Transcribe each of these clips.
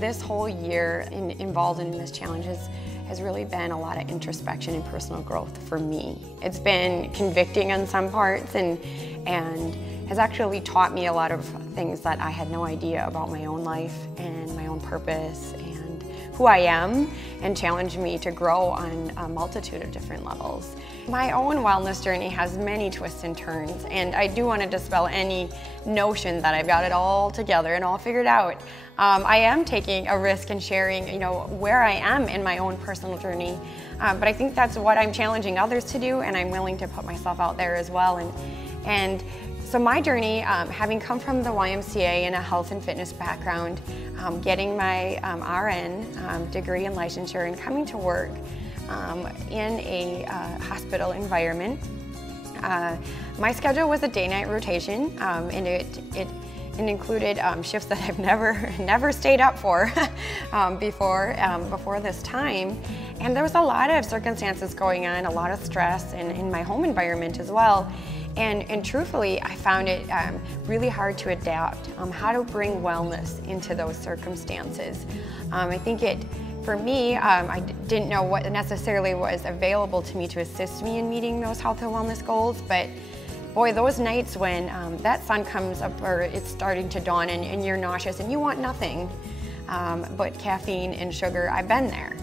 This whole year involved in this challenge has really been a lot of introspection and personal growth for me. It's been convicting on some parts and has actually taught me a lot of things that I had no idea about my own life and my own purpose and who I am, and challenged me to grow on a multitude of different levels. My own wellness journey has many twists and turns, and I do want to dispel any notion that I've got it all together and all figured out. I am taking a risk and sharing, where I am in my own personal journey, but I think that's what I'm challenging others to do, and I'm willing to put myself out there as well. And so my journey, having come from the YMCA in a health and fitness background, getting my RN degree and licensure, and coming to work in a hospital environment. My schedule was a day-night rotation, and it included shifts that I've never stayed up for before this time. And there was a lot of circumstances going on, a lot of stress in my home environment as well. And truthfully, I found it really hard to adapt how to bring wellness into those circumstances. I think for me, I didn't know what necessarily was available to me to assist me in meeting those health and wellness goals, but boy, those nights when that sun comes up or it's starting to dawn and you're nauseous and you want nothing but caffeine and sugar, I've been there.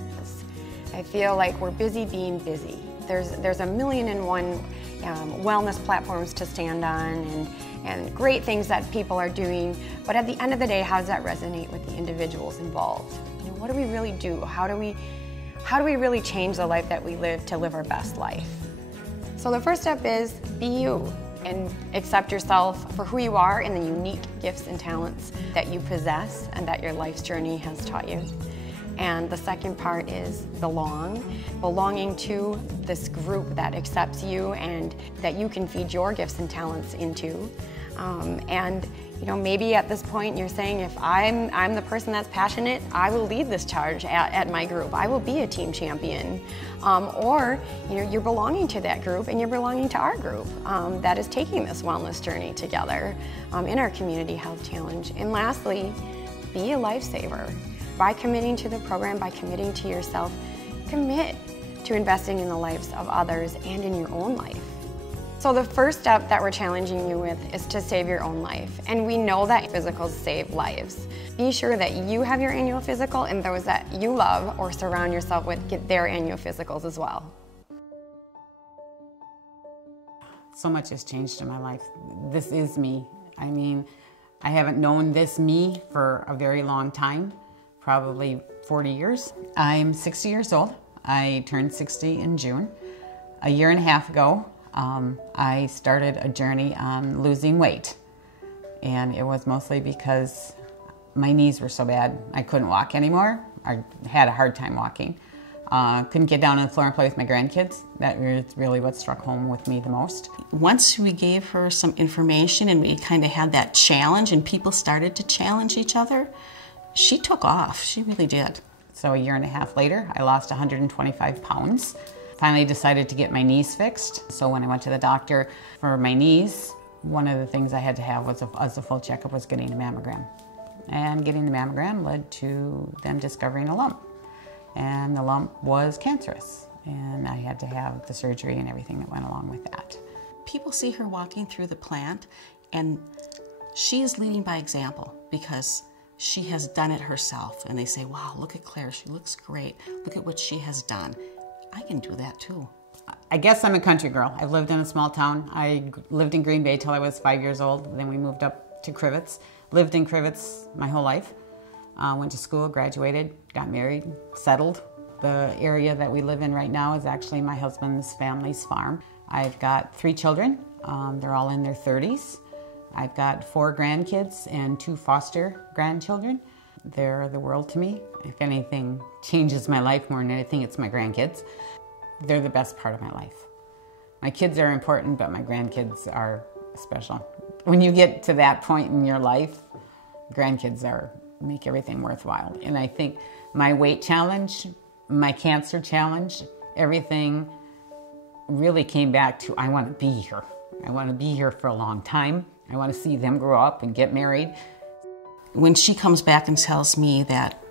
I feel like we're busy being busy. There's a million and one wellness platforms to stand on and great things that people are doing, but at the end of the day, how does that resonate with the individuals involved? What do we really do? How do we really change the life that we live to live our best life? So the first step is be you and accept yourself for who you are and the unique gifts and talents that you possess and that your life's journey has taught you. And the second part is belonging to this group that accepts you and that you can feed your gifts and talents into. And maybe at this point you're saying, if I'm the person that's passionate, I will lead this charge at my group. I will be a team champion. Or you're belonging to that group and you're belonging to our group that is taking this wellness journey together in our Community Health Challenge. And lastly, be a lifesaver. By committing to the program, by committing to yourself, commit to investing in the lives of others and in your own life. So the first step that we're challenging you with is to save your own life. And we know that physicals save lives. Be sure that you have your annual physical and those that you love or surround yourself with get their annual physicals as well. So much has changed in my life. This is me. I mean, I haven't known this me for a very long time. Probably 40 years. I'm 60 years old. I turned 60 in June. A year and a half ago, I started a journey on losing weight. And it was mostly because my knees were so bad. I couldn't walk anymore. I had a hard time walking. Couldn't get down on the floor and play with my grandkids. That was really what struck home with me the most. Once we gave her some information and we kind of had that challenge and people started to challenge each other, she took off. She really did. So a year and a half later, I lost 125 pounds. Finally decided to get my knees fixed. So when I went to the doctor for my knees, one of the things I had to have was a full checkup was getting a mammogram. And getting the mammogram led to them discovering a lump. And the lump was cancerous. And I had to have the surgery and everything that went along with that. People see her walking through the plant and she is leading by example because she has done it herself, and they say, wow, look at Claire, she looks great. Look at what she has done. I can do that too. I guess I'm a country girl. I've lived in a small town. I lived in Green Bay till I was 5 years old. Then we moved up to Crivets. Lived in Crivets my whole life. Went to school, graduated, got married, settled. The area that we live in right now is actually my husband's family's farm. I've got 3 children. They're all in their 30s. I've got 4 grandkids and 2 foster grandchildren. They're the world to me. If anything changes my life more than anything, it's my grandkids. They're the best part of my life. My kids are important, but my grandkids are special. When you get to that point in your life, grandkids make everything worthwhile. And I think my weight challenge, my cancer challenge, everything really came back to, I want to be here. I want to be here for a long time. I want to see them grow up and get married. When she comes back and tells me that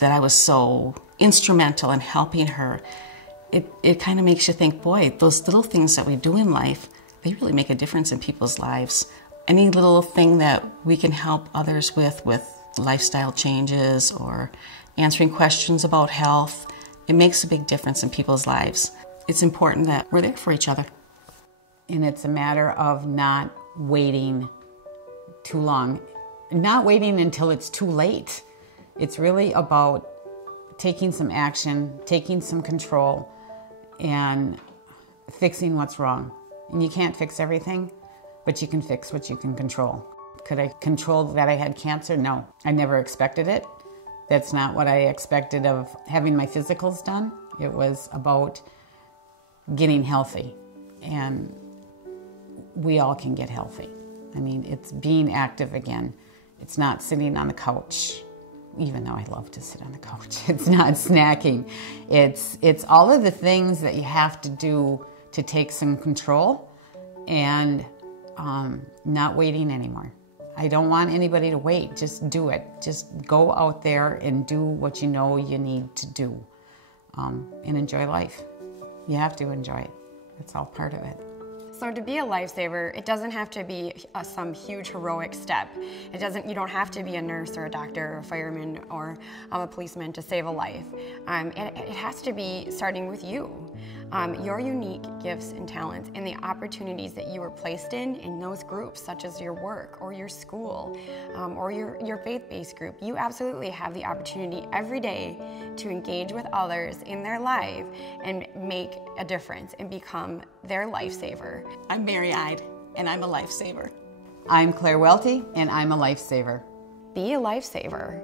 I was so instrumental in helping her, it kind of makes you think, boy, those little things that we do in life, they really make a difference in people's lives. Any little thing that we can help others with lifestyle changes or answering questions about health, it makes a big difference in people's lives. It's important that we're there for each other. And it's a matter of not waiting too long, not waiting until it's too late. It's really about taking some action, taking some control, and fixing what's wrong. And you can't fix everything, but you can fix what you can control. Could I control that I had cancer? No, I never expected it. That's not what I expected of having my physicals done. It was about getting healthy, and we all can get healthy. I mean, it's being active again. It's not sitting on the couch, even though I love to sit on the couch. It's not snacking. It's all of the things that you have to do to take some control and not waiting anymore. I don't want anybody to wait. Just do it. Just go out there and do what you know you need to do, and enjoy life. You have to enjoy it. It's all part of it. So to be a lifesaver, it doesn't have to be some huge heroic step. You don't have to be a nurse or a doctor or a fireman or a policeman to save a life. It has to be starting with you. Your unique gifts and talents and the opportunities that you were placed in those groups, such as your work or your school or your faith-based group. You absolutely have the opportunity every day to engage with others in their life and make a difference and become their lifesaver. I'm Mary Ide, and I'm a lifesaver. I'm Claire Welty, and I'm a lifesaver. Be a lifesaver.